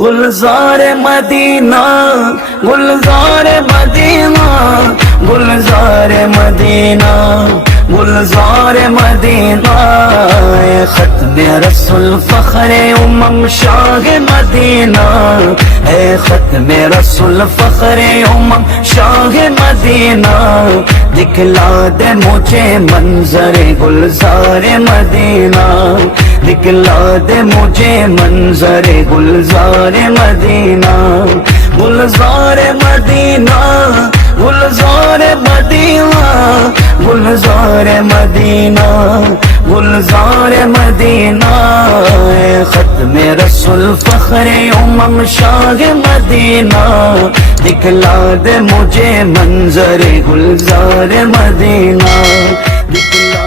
गुलजार Medina, गुलजार Medina, गुलजार Medina, गुलजार Medina, खत्म रसूल फखरे उमम Shah Medina, है खत्म रसूल फखरे उमम शाह मदीना। दिखला दे मुझे मंजरे गुलजार मदीना, दिखला दे मुझे मंजरे गुलजार मदीना, गुलजार मदीना, गुलजार मदीना, गुलजार मदीना, गुलजार मदीना, खत्म रसूल फखरे उमम शाह मदीना। दिखला दे मुझे मंजरे गुलजार मदीना, दिखला